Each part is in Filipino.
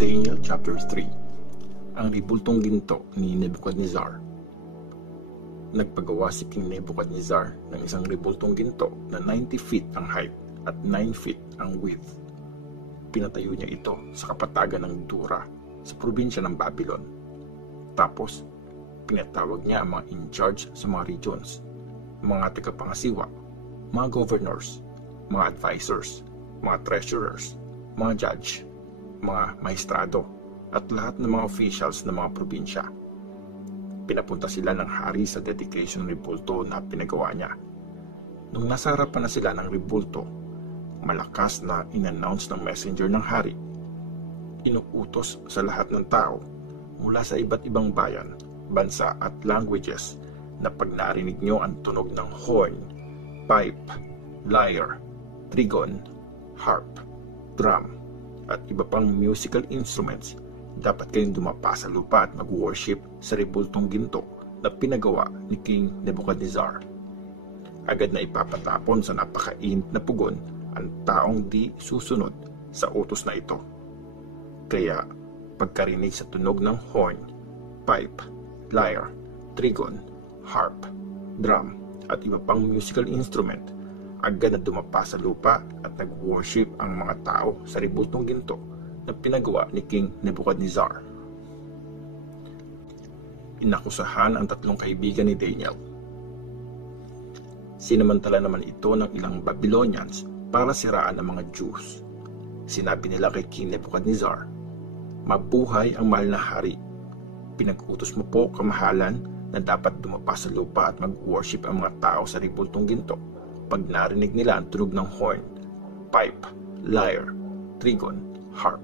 Daniel chapter 3. Ang ribultong ginto ni Nebuchadnezzar. Nagpagawa si King Nebuchadnezzar ng isang ribultong ginto na 90 feet ang height at 9 feet ang width. Pinatayo niya ito sa kapatagan ng Dura sa probinsya ng Babylon. Tapos, pinatawag niya ang mga in-charge sa mga regions, mga tagapangasiwa, mga governors, mga advisors, mga treasurers, mga judge, mga maestrado, at lahat ng mga officials ng mga probinsya. Pinapunta sila ng hari sa dedication ribulto na pinagawa niya. Nung nasa harapan na sila ng ribulto, malakas na in-announce ng messenger ng hari. Inuutos sa lahat ng tao mula sa iba't ibang bayan, bansa at languages na pag narinig nyo ang tunog ng horn, pipe, lyre, trigon, harp, drum, at iba pang musical instruments, dapat kayong dumapa sa lupa at mag-worship sa ribultong ginto na pinagawa ni King Nebuchadnezzar. Agad na ipapatapon sa napakainit na pugon ang taong di susunod sa utos na ito. Kaya, pagkarinig sa tunog ng horn, pipe, lyre, trigon, harp, drum, at iba pang musical instrument, agad na dumapa sa lupa at nag-worship ang mga tao sa ribultong ginto na pinagawa ni King Nebuchadnezzar. Inakusahan ang tatlong kaibigan ni Daniel. Sinamantala naman ito ng ilang Babylonians para siraan ang mga Jews. Sinabi nila kay King Nebuchadnezzar, "Mabuhay ang mahal na hari. Pinag-utos mo po, kamahalan, na dapat dumapa sa lupa at mag-worship ang mga tao sa ribultong ginto pag narinig nila ang tunog ng horn, pipe, lyre, trigon, harp,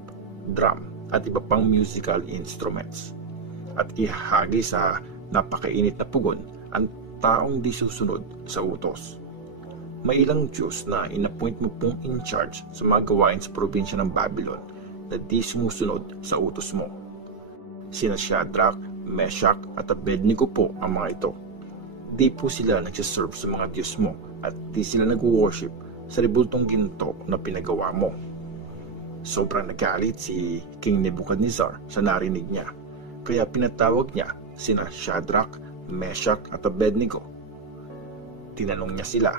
drum, at iba pang musical instruments. At ihahagi sa napakainit na pugon ang taong di susunod sa utos. May ilang Diyos na inappoint mo pong in charge sa mga gawain sa probinsya ng Babylon na di sumusunod sa utos mo. Sina Shadrach, Meshach, at Abednego po ang mga ito. Di po sila nagsiserve sa mga Diyos mo at di sila nag-worship sa ribultong ginto na pinagawa mo." Sobrang nagalit si King Nebuchadnezzar sa narinig niya, kaya pinatawag niya sina Shadrach, Meshach, at Abednego. Tinanong niya sila,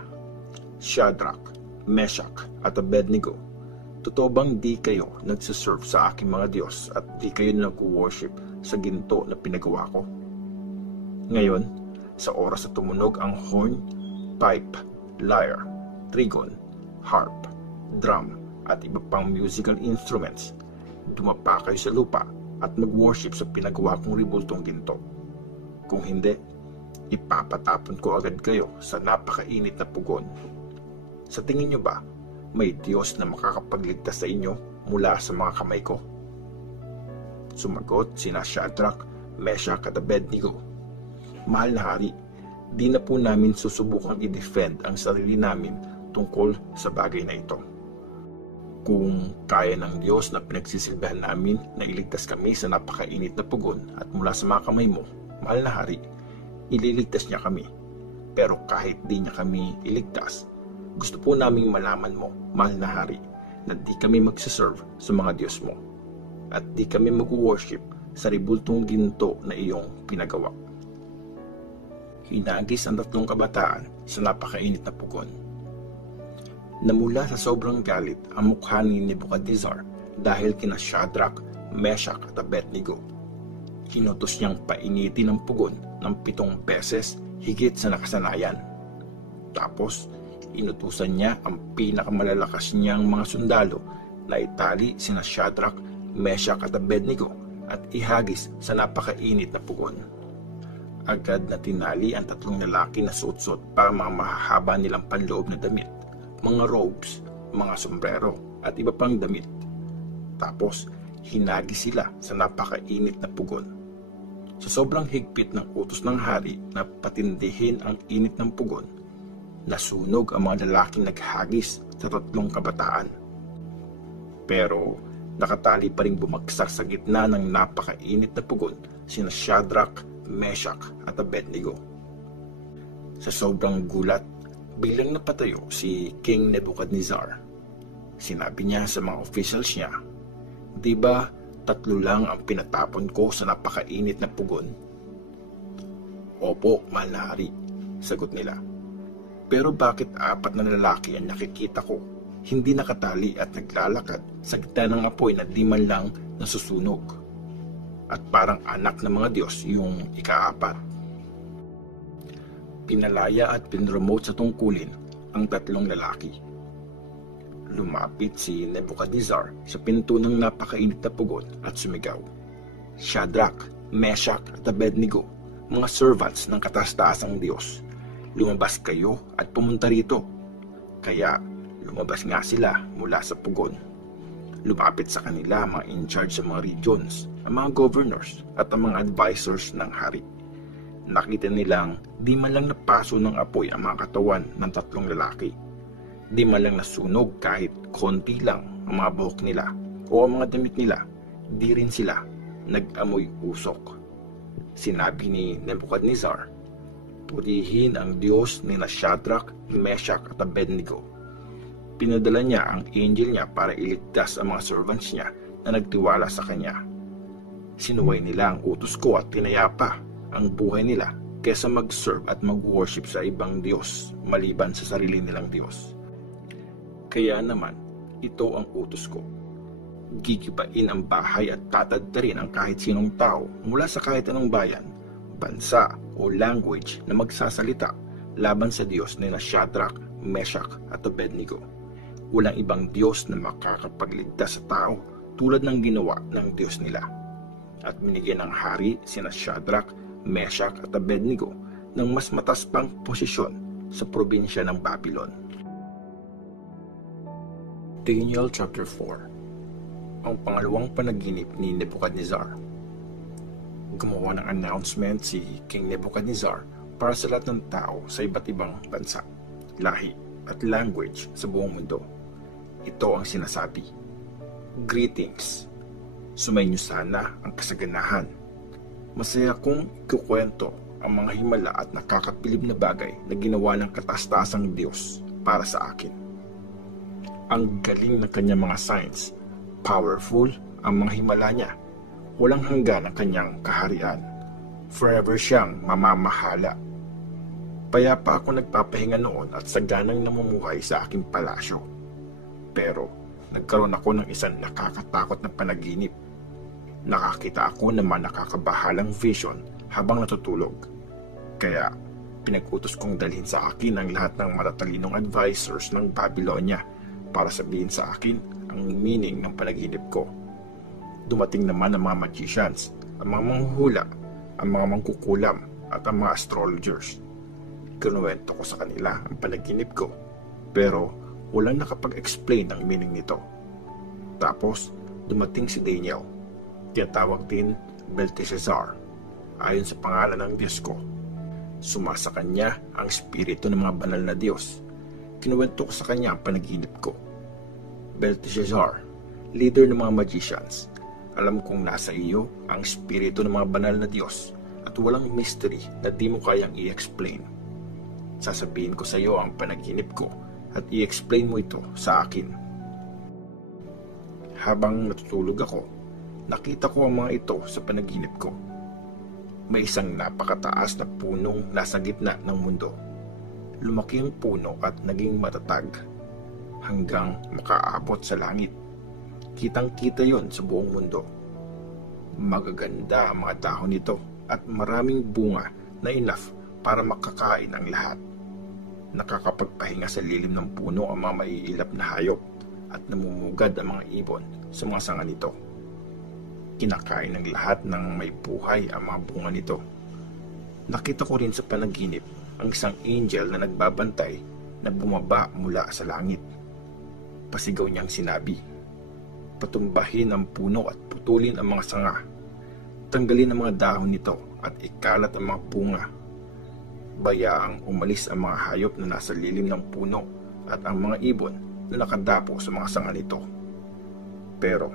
"Shadrach, Meshach, at Abednego, totoo bang di kayo nagsiserve sa aking mga Diyos at di kayo nag-worship sa ginto na pinagawa ko?" Ngayon, sa oras na tumunog ang horn, pipe, lyre, trigon, harp, drum, at iba pang musical instruments, dumapa kayo sa lupa at mag-worship sa pinagawa kong ribultong ginto. Kung hindi, ipapatapon ko agad kayo sa napakainit na pugon. Sa tingin nyo ba, may Diyos na makakapagligtas sa inyo mula sa mga kamay ko? Sumagot sina Shadrach, Meshach, at Abednego, "Mahal na hari, di na po namin susubukang i-defend ang sarili namin tungkol sa bagay na ito. Kung kaya ng Diyos na pinagsisilbihan namin na iligtas kami sa napakainit na pugon at mula sa mga kamay mo, mahal na hari, ililigtas niya kami. Pero kahit di niya kami iligtas, gusto po naming malaman mo, mahal na hari, na di kami magsiserve sa mga Diyos mo at di kami mag-worship sa ribultong ginto na iyong pinagawa." Hinagis ang tatlong kabataan sa napakainit na pugon. Namula sa sobrang galit ang mukha ni Nebuchadnezzar dahil kina Shadrach, Meshach, at Abednego. Kinutos niyang painitin ang pugon ng 7 beses higit sa nakasanayan. Tapos, inutusan niya ang pinakamalalakas niyang mga sundalo na itali sina Shadrach, Meshach, at Abednego at ihagis sa napakainit na pugon. Agad na tinali ang tatlong lalaki na suot-suot pa mga mahahaba nilang panloob na damit, mga robes, mga sombrero, at iba pang damit. Tapos, hinagi sila sa napakainit na pugon. Sa sobrang higpit ng utos ng hari na patindihin ang init ng pugon, nasunog ang mga lalaking naghagis sa tatlong kabataan. Pero, nakatali pa ring bumagsak sa gitna ng napakainit na pugon sina Shadrach, Meshach at Abednego. Sa sobrang gulat, biglang napatayo si King Nebuchadnezzar. Sinabi niya sa mga officials niya, "Di ba 3 lang ang pinatapon ko sa napakainit na pugon?" "Opo, mahal na hari," sagot nila. "Pero bakit 4 na lalaki ang nakikita ko, hindi nakatali at naglalakad sa gitna ng apoy na di man lang nasusunog? At parang anak ng mga Diyos yung ika-4." Pinalaya at pinromote sa tungkulin ang 3 lalaki. Lumapit si Nebuchadnezzar sa pinto ng napakainit na pugon at sumigaw, "Shadrach, Meshach at Abednego, mga servants ng kataas-taasang Diyos, lumabas kayo at pumunta rito." Kaya lumabas nga sila mula sa pugon. Lumapit sa kanila mga in-charge sa mga regions, ang mga governors at ang mga advisors ng hari. Nakita nilang di man lang napaso ng apoy ang mga katawan ng 3 lalaki. Di man lang nasunog kahit konti lang ang mga buhok nila o ang mga damit nila. Di rin sila nag-amoy usok. Sinabi ni Nebuchadnezzar, "Purihin ang Diyos ni Shadrach, Meshach at Abednego." Pinadala niya ang angel niya para iligtas ang mga servants niya na nagtiwala sa kanya. Sinuway nila ang utos ko at tinayapa ang buhay nila kaysa mag-serve at mag-worship sa ibang Diyos maliban sa sarili nilang Diyos. Kaya naman, ito ang utos ko. Gigibain ang bahay at tatadtarin ang kahit sinong tao mula sa kahit anong bayan, bansa o language na magsasalita laban sa Diyos ni Shadrach, Meshach at Abednego. Walang ibang Diyos na makakapagligtas sa tao tulad ng ginawa ng Diyos nila. At binigyan ng hari sina Shadrach, Meshach at Abednego ng mas mataas pang posisyon sa probinsya ng Babylon. Daniel chapter 4. Ang pangalawang panaginip ni Nebuchadnezzar. Gumawa ng announcement si King Nebuchadnezzar para sa lahat ng tao sa iba't ibang bansa, lahi at language sa buong mundo. Ito ang sinasabi, "Greetings! Sumainyo sana ang kasaganahan. Masaya kong ikukwento ang mga himala at nakakapilib na bagay na ginawa ng kataas-taasang Diyos para sa akin. Ang galing ng kanyang mga signs, powerful ang mga himala niya, walang hanggan ang kanyang kaharian. Forever siyang mamamahala. Payapa ako nagpapahinga noon at saganang namumuhay sa aking palasyo. Pero nagkaroon ako ng isang nakakatakot na panaginip. Nakakita ako ng mga nakakabahalang vision habang natutulog. Kaya pinag-utos kong dalhin sa akin ang lahat ng matatalinong advisors ng Babylonia para sabihin sa akin ang meaning ng panaginip ko. Dumating naman ang mga magicians, ang mga manghuhula, ang mga mangkukulam at ang mga astrologers. Kinuwento ko sa kanila ang panaginip ko, pero walang nakapag-explain ng meaning nito. Tapos dumating si Daniel, tinatawag din Belteshazzar, ayon sa pangalan ng Diyos ko. Sumasa kanya ang espiritu ng mga banal na Diyos. Kinuwento ko sa kanya ang panaginip ko. Belteshazzar, leader ng mga magicians, alam kong nasa iyo ang espiritu ng mga banal na Diyos at walang mystery na di mo kayang i-explain. Sasabihin ko sa iyo ang panaginip ko at i-explain mo ito sa akin. Habang natutulog ako, nakita ko ang mga ito sa panaginip ko. May isang napakataas na punong nasa gitna ng mundo. Lumaki ang puno at naging matatag hanggang makaabot sa langit. Kitang-kita yon sa buong mundo. Magaganda ang mga dahon nito at maraming bunga na enough para makakain ang lahat. Nakakapagpahinga sa lilim ng puno ang mga maiilap na hayop at namumugad ang mga ibon sa mga sanga nito. Kinakain ng lahat ng may buhay ang mga bunga nito. Nakita ko rin sa panaginip ang isang angel na nagbabantay na bumaba mula sa langit. Pasigaw niyang sinabi, "Patumbahin ang puno at putulin ang mga sanga. Tanggalin ang mga dahon nito at ikalat ang mga bunga. Bayaang umalis ang mga hayop na nasa lilim ng puno at ang mga ibon na nakadapo sa mga sanga nito. Pero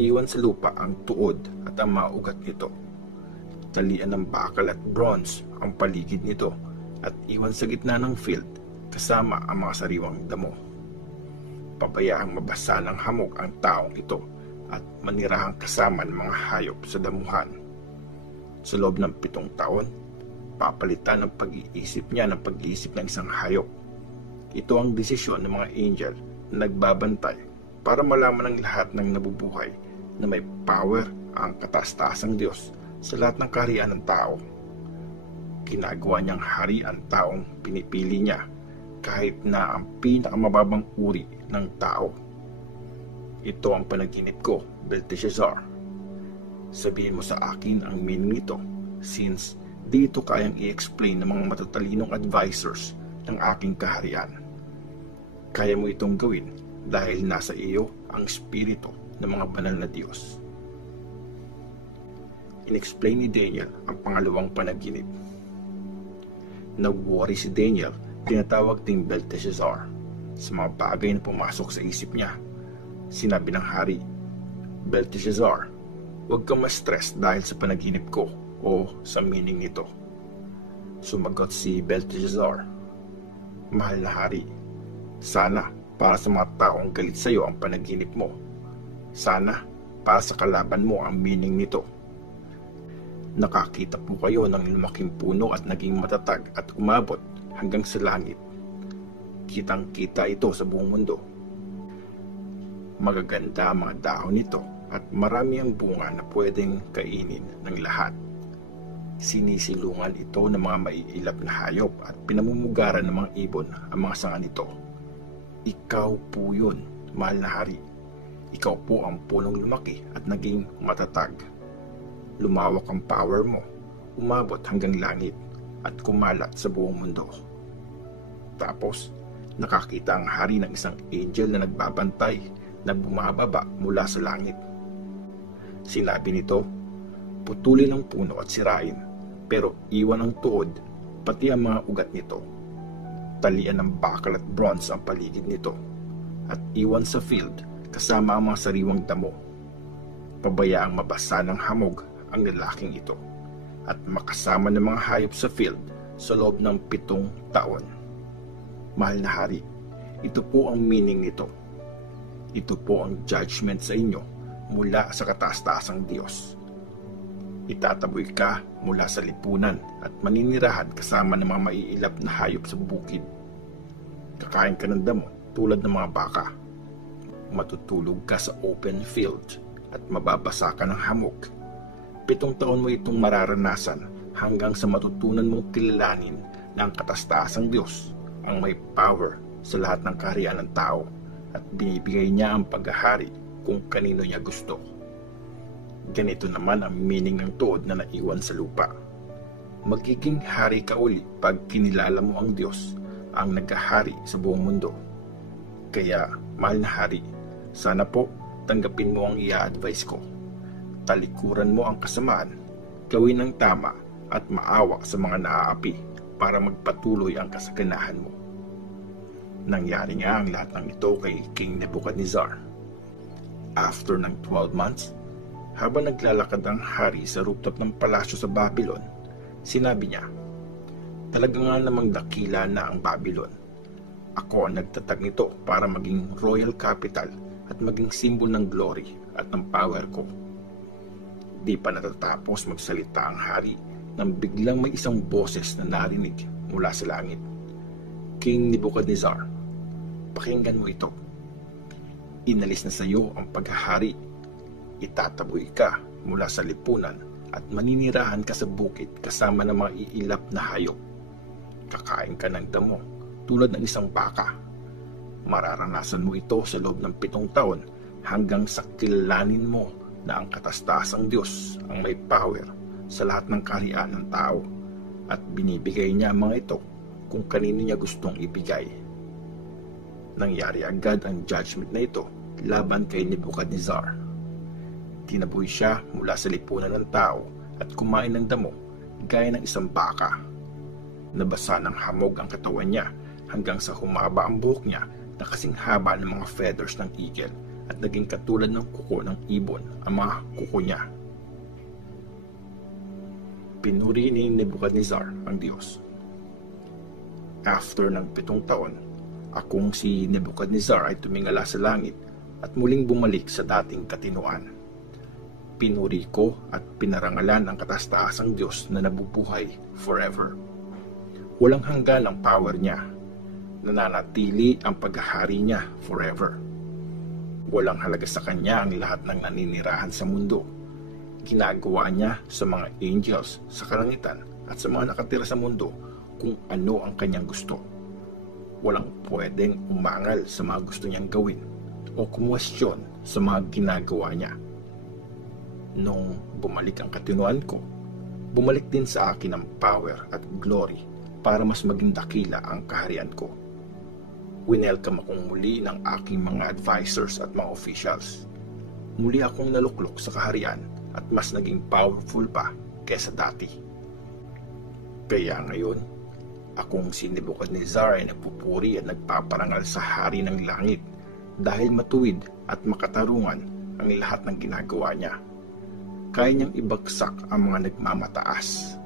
iwan sa lupa ang tuod at ang mga ugat nito. Talian ng bakal at bronze ang paligid nito at iwan sa gitna ng field kasama ang mga sariwang damo. Pabayaang mabasa ng hamog ang taong ito at manirahang kasama ng mga hayop sa damuhan. Sa loob ng 7 taon, papalitan ng pag-iisip niya ng pag-iisip ng isang hayop. Ito ang desisyon ng mga angel na nagbabantay para malaman ng lahat ng nabubuhay na may power ang kataas-taasang Diyos sa lahat ng kaharian ng tao. Ginagawa niyang hari ang taong pinipili niya kahit na ang pinakamababang uri ng tao. Ito ang panaginip ko, Belteshazzar. Sabihin mo sa akin ang meaning nito since dito kayang i-explain ng mga matatalinong advisors ng aking kaharian. Kaya mo itong gawin dahil nasa iyo ang espiritu ng mga banal na Diyos. In-explain ni Daniel ang pangalawang panaginip. Nag-worry si Daniel, tinatawag ding Belteshazzar, sa mga bagay na pumasok sa isip niya. Sinabi ng hari, Belteshazzar, huwag kang ma-stress dahil sa panaginip ko o sa meaning nito. Sumagot si Belteshazzar, mahal na hari, sana para sa mga taong galit sa iyo ang panaginip mo. Sana para sa kalaban mo ang meaning nito. Nakakita po kayo ng lumaking puno at naging matatag at umabot hanggang sa langit. Kitang-kita ito sa buong mundo. Magaganda ang mga dahon nito at marami ang bunga na pwedeng kainin ng lahat. Sinisilungan ito ng mga maiilap na hayop at pinamumugaran ng mga ibon ang mga sanga nito. Ikaw po yun, mahal na hari. Ikaw po ang punong lumaki at naging matatag. Lumawak ang power mo, umabot hanggang langit at kumalat sa buong mundo. Tapos, nakakita ang hari ng isang angel na nagbabantay na bumababa mula sa langit. Sinabi nito, putulin ang puno at sirain, pero iwan ang tuhod, pati ang mga ugat nito. Talian ng bakal at bronze ang paligid nito, at iwan sa field kasama ang mga sariwang damo. Pabayaang mabasa ng hamog ang lalaking ito, at makasama ng mga hayop sa field sa loob ng 7 taon. Mahal na hari, ito po ang meaning nito. Ito po ang judgment sa inyo mula sa kataas-taasang Diyos. Itataboy ka mula sa lipunan at maninirahan kasama ng mga maiilap na hayop sa bukid. Kakain ka ng damo tulad ng mga baka. Matutulog ka sa open field at mababasa ka ng hamog. 7 taon mo itong mararanasan hanggang sa matutunan mong kilalanin na ang kataas-taasang Diyos ang may power sa lahat ng kaharian ng tao at binibigay niya ang paghahari kung kanino niya gusto. Ganito naman ang meaning ng tuod na naiwan sa lupa. Magiging hari ka uli pag kinilala mo ang Diyos, ang naghahari sa buong mundo. Kaya, mahal na hari, sana po tanggapin mo ang i-advise ko. Talikuran mo ang kasamaan, gawin ang tama at maawa sa mga naaapi para magpatuloy ang kasaganahan mo. Nangyari nga ang lahat ng ito kay King Nebuchadnezzar. After ng 12 months, habang naglalakad ang hari sa rooftop ng palasyo sa Babylon, sinabi niya, talaga nga namang dakila na ang Babylon. Ako ang nagtatag nito para maging royal capital at maging simbol ng glory at ng power ko. Di pa natatapos magsalita ang hari nang biglang may isang boses na narinig mula sa langit. King Nebuchadnezzar, pakinggan mo ito. Inalis na sa iyo ang paghahari. Itataboy ka mula sa lipunan at maninirahan ka sa bukid kasama ng mga iilap na hayop. Kakain ka ng damo tulad ng isang baka. Mararanasan mo ito sa loob ng 7 taon hanggang sa kilalanin mo na ang kataas-taasang Diyos ang may power sa lahat ng kaharian ng tao at binibigay niya ang mga ito kung kanino niya gustong ibigay. Nangyari agad ang judgment na ito laban kay Nebuchadnezzar. Tinaboy siya mula sa lipunan ng tao at kumain ng damo gaya ng isang baka. Nabasa ng hamog ang katawan niya hanggang sa humaba ang buhok niya na kasing haba ng mga feathers ng eagle at naging katulad ng kuko ng ibon ang mga kuko niya. Pinuri ni Nebuchadnezzar ang Diyos. After ng 7 taon, akong si Nebuchadnezzar ay tumingala sa langit at muling bumalik sa dating katinuan. Pinuri ko at pinarangalan ang kataas-taasang Diyos na nabubuhay forever. Walang hanggan ang power niya. Nananatili ang paghahari niya forever. Walang halaga sa kanya ang lahat ng naninirahan sa mundo. Ginagawa niya sa mga angels sa kalangitan at sa mga nakatira sa mundo kung ano ang kanyang gusto. Walang pwedeng umangal sa mga gusto niyang gawin o kumwestiyon sa mga ginagawa niya. Nung bumalik ang katinuan ko, bumalik din sa akin ang power at glory para mas maging dakila ang kaharian ko. Winelcome akong muli ng aking mga advisors at mga officials. Muli akong naluklok sa kaharian at mas naging powerful pa kaysa dati. Kaya ngayon, akong si Nebuchadnezzar ay nagpupuri at nagpaparangal sa hari ng langit dahil matuwid at makatarungan ang lahat ng ginagawa niya. Kaya niyang ibagsak ang mga nagmamataas